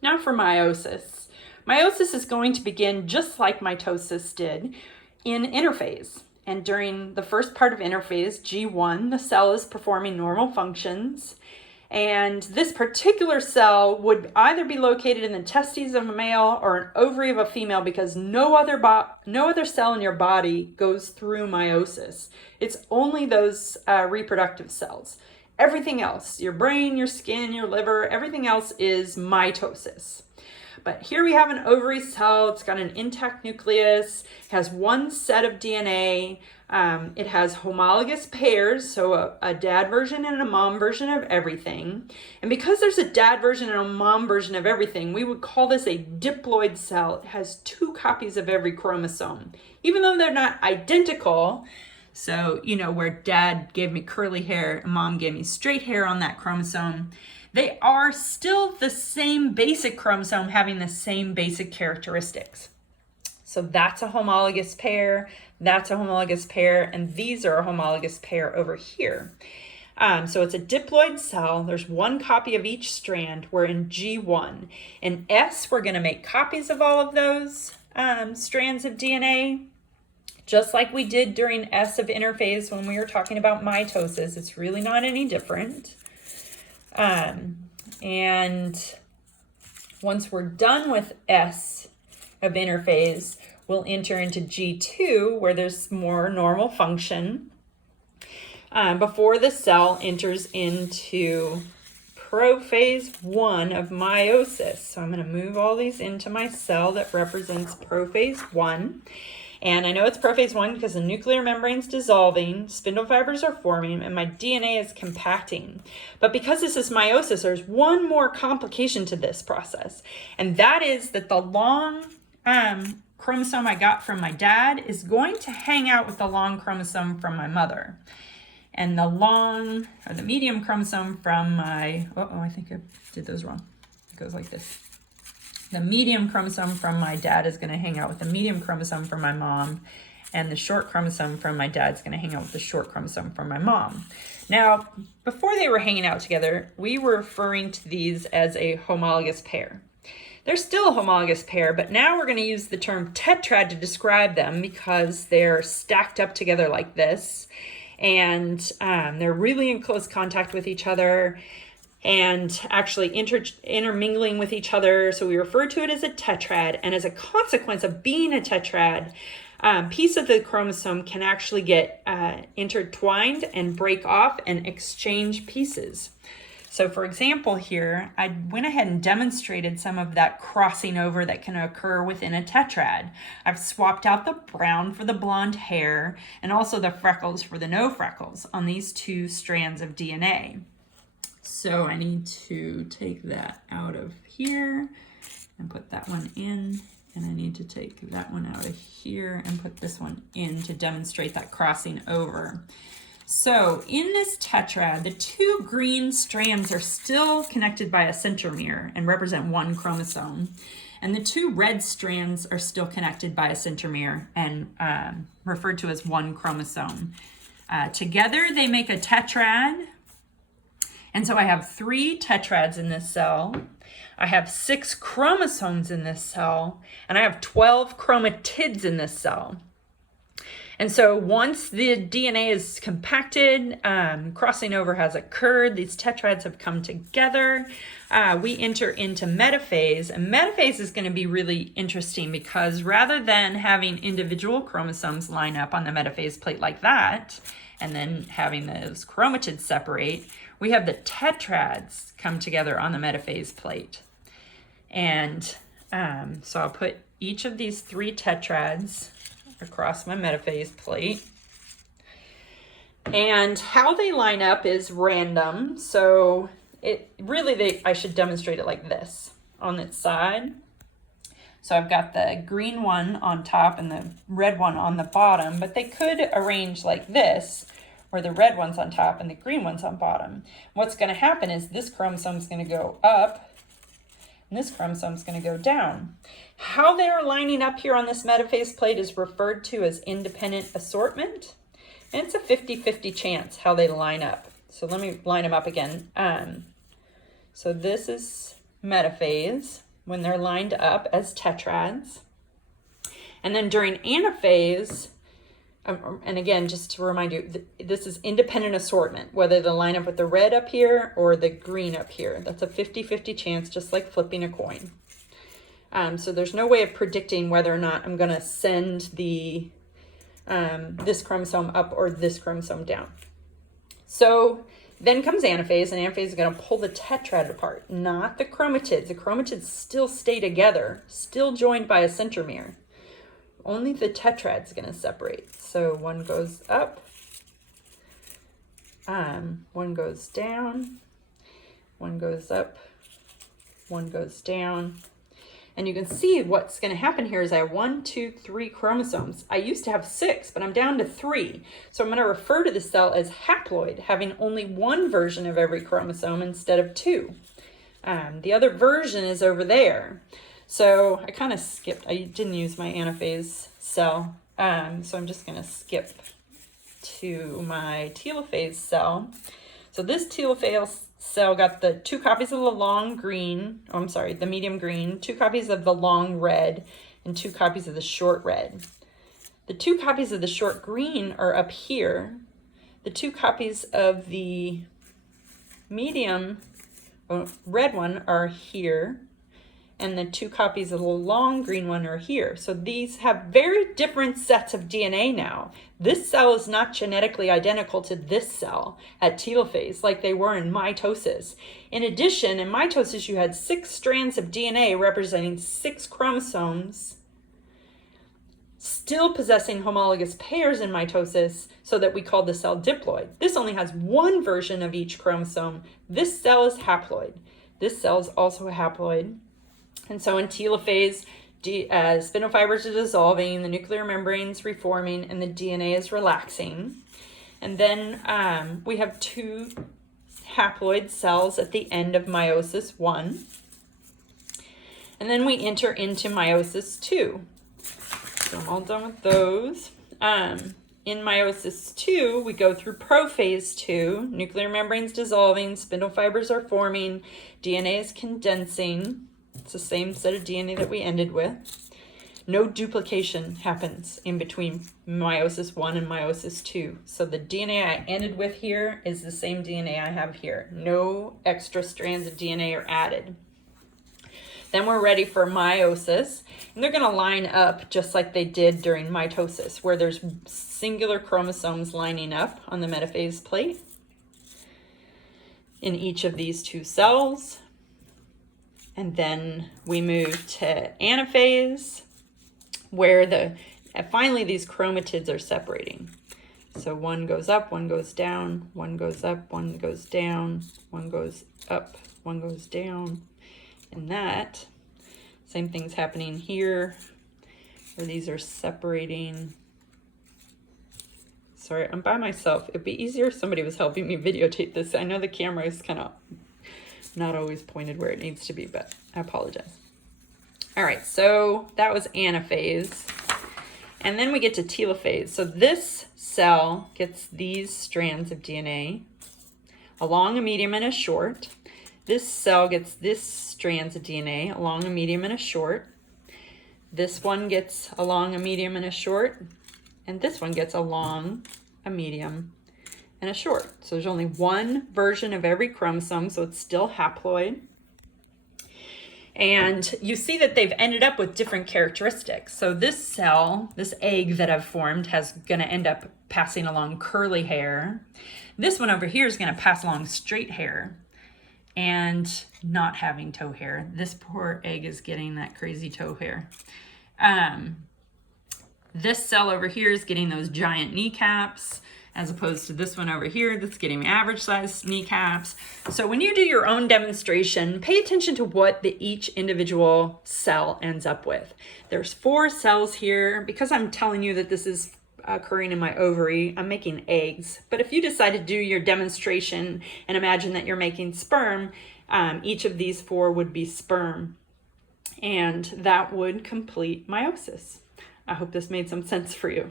Now for meiosis. Meiosis is going to begin just like mitosis did in interphase. And during the first part of interphase, G1, the cell is performing normal functions. And this particular cell would either be located in the testes of a male or an ovary of a female, because no other cell in your body goes through meiosis. It's only those reproductive cells. Everything else, your brain, your skin, your liver, everything else is mitosis. But here we have an ovary cell. It's got an intact nucleus, has one set of DNA. It has homologous pairs, so a dad version and a mom version of everything. And because there's a dad version and a mom version of everything, we would call this a diploid cell. It has 2 copies of every chromosome, even though they're not identical. So, where dad gave me curly hair, mom gave me straight hair on that chromosome, they are still the same basic chromosome having the same basic characteristics. So that's a homologous pair, that's a homologous pair, and these are a homologous pair over here. So it's a diploid cell. There's 1 copy of each strand. We're in G1. In S, we're going to make copies of all of those strands of DNA, just like we did during S of interphase when we were talking about mitosis. It's really not any different. And once we're done with S of interphase, we'll enter into G2, where there's more normal function, before the cell enters into prophase 1 of meiosis. So I'm going to move all these into my cell that represents prophase 1. And I know it's prophase 1 because the nuclear membrane's dissolving, spindle fibers are forming, and my DNA is compacting. But because this is meiosis, there's one more complication to this process. And that is that the long chromosome I got from my dad is going to hang out with the long chromosome from my mother. And the medium chromosome from my, I think I did those wrong. It goes like this. The medium chromosome from my dad is going to hang out with the medium chromosome from my mom, and the short chromosome from my dad is going to hang out with the short chromosome from my mom. Now, before they were hanging out together, we were referring to these as a homologous pair. They're still a homologous pair, but now we're going to use the term tetrad to describe them because they're stacked up together like this, and they're really in close contact with each other and actually intermingling with each other. So we refer to it as a tetrad. And as a consequence of being a tetrad, piece of the chromosome can actually get intertwined and break off and exchange pieces. So for example here, I went ahead and demonstrated some of that crossing over that can occur within a tetrad. I've swapped out the brown for the blonde hair and also the freckles for the no freckles on these 2 strands of DNA. So I need to take that out of here and put that one in, and I need to take that one out of here and put this one in to demonstrate that crossing over. So in this tetrad, the 2 green strands are still connected by a centromere and represent 1 chromosome, and the 2 red strands are still connected by a centromere and referred to as 1 chromosome. Together they make a tetrad. And so I have 3 tetrads in this cell. I have 6 chromosomes in this cell, and I have 12 chromatids in this cell. And so once the DNA is compacted, crossing over has occurred, these tetrads have come together, we enter into metaphase. And metaphase is going to be really interesting because rather than having individual chromosomes line up on the metaphase plate like that, and then having those chromatids separate, we have the tetrads come together on the metaphase plate. And so I'll put each of these 3 tetrads across my metaphase plate. And how they line up is random. So I should demonstrate it like this on its side. So I've got the green one on top and the red one on the bottom, but they could arrange like this, where the red one's on top and the green one's on bottom. What's going to happen is this chromosome is going to go up and this chromosome is going to go down. How they're lining up here on this metaphase plate is referred to as independent assortment. And it's a 50-50 chance how they line up. So let me line them up again. So this is metaphase. when they're lined up as tetrads. And then during anaphase, and again, just to remind you, this is independent assortment, whether they line up with the red up here or the green up here. That's a 50-50 chance, just like flipping a coin. So there's no way of predicting whether or not I'm going to send the this chromosome up or this chromosome down. So then comes anaphase, and anaphase is going to pull the tetrad apart, not the chromatids. The chromatids still stay together, still joined by a centromere. Only the tetrad's going to separate. So one goes up, one goes down, one goes up, one goes down. And you can see what's going to happen here is I have 1, 2, 3 chromosomes. I used to have 6, but I'm down to 3. So I'm going to refer to the cell as haploid, having only one version of every chromosome instead of 2. The other version is over there. So I kind of skipped. I didn't use my anaphase cell. So I'm just going to skip to my telophase cell. So this telophase cell got the 2 copies of the long green, the medium green, 2 copies of the long red, and 2 copies of the short red. The 2 copies of the short green are up here. The 2 copies of the medium red one are here, and the 2 copies of the long green one are here. So these have very different sets of DNA now. This cell is not genetically identical to this cell at telophase like they were in mitosis. In addition, in mitosis, you had 6 strands of DNA representing 6 chromosomes, still possessing homologous pairs in mitosis, so that we called the cell diploid. This only has 1 version of each chromosome. This cell is haploid. This cell is also a haploid. And so in telophase, spindle fibers are dissolving, the nuclear membranes reforming, and the DNA is relaxing. And then we have 2 haploid cells at the end of meiosis 1. And then we enter into meiosis 2. So I'm all done with those. In meiosis 2, we go through prophase 2. Nuclear membranes dissolving, spindle fibers are forming, DNA is condensing. It's the same set of DNA that we ended with. No duplication happens in between meiosis 1 and meiosis 2. So the DNA I ended with here is the same DNA I have here. No extra strands of DNA are added. Then we're ready for meiosis, and they're going to line up just like they did during mitosis, where there's singular chromosomes lining up on the metaphase plate in each of these 2 cells. And then we move to anaphase, where finally these chromatids are separating. So one goes up, one goes down, one goes up, one goes down, one goes up, one goes down. And that, same thing's happening here, where these are separating. Sorry, I'm by myself. It'd be easier if somebody was helping me videotape this. I know the camera is kind of not always pointed where it needs to be, but I apologize. All right, so that was anaphase. And then we get to telophase. So this cell gets these strands of DNA, a long, a medium, and a short. This cell gets this strands of DNA, a long, a medium, and a short. This one gets a long, a medium, and a short. And this one gets a long, a medium, and a short. So there's only 1 version of every chromosome, so it's still haploid. And you see that they've ended up with different characteristics. So this cell, this egg that I've formed, is going to end up passing along curly hair. This one over here is going to pass along straight hair and not having toe hair. This poor egg is getting that crazy toe hair. This cell over here is getting those giant kneecaps, as opposed to this one over here that's getting average size kneecaps. So when you do your own demonstration, pay attention to what each individual cell ends up with. There's 4 cells here. Because I'm telling you that this is occurring in my ovary, I'm making eggs. But if you decide to do your demonstration and imagine that you're making sperm, each of these 4 would be sperm. And that would complete meiosis. I hope this made some sense for you.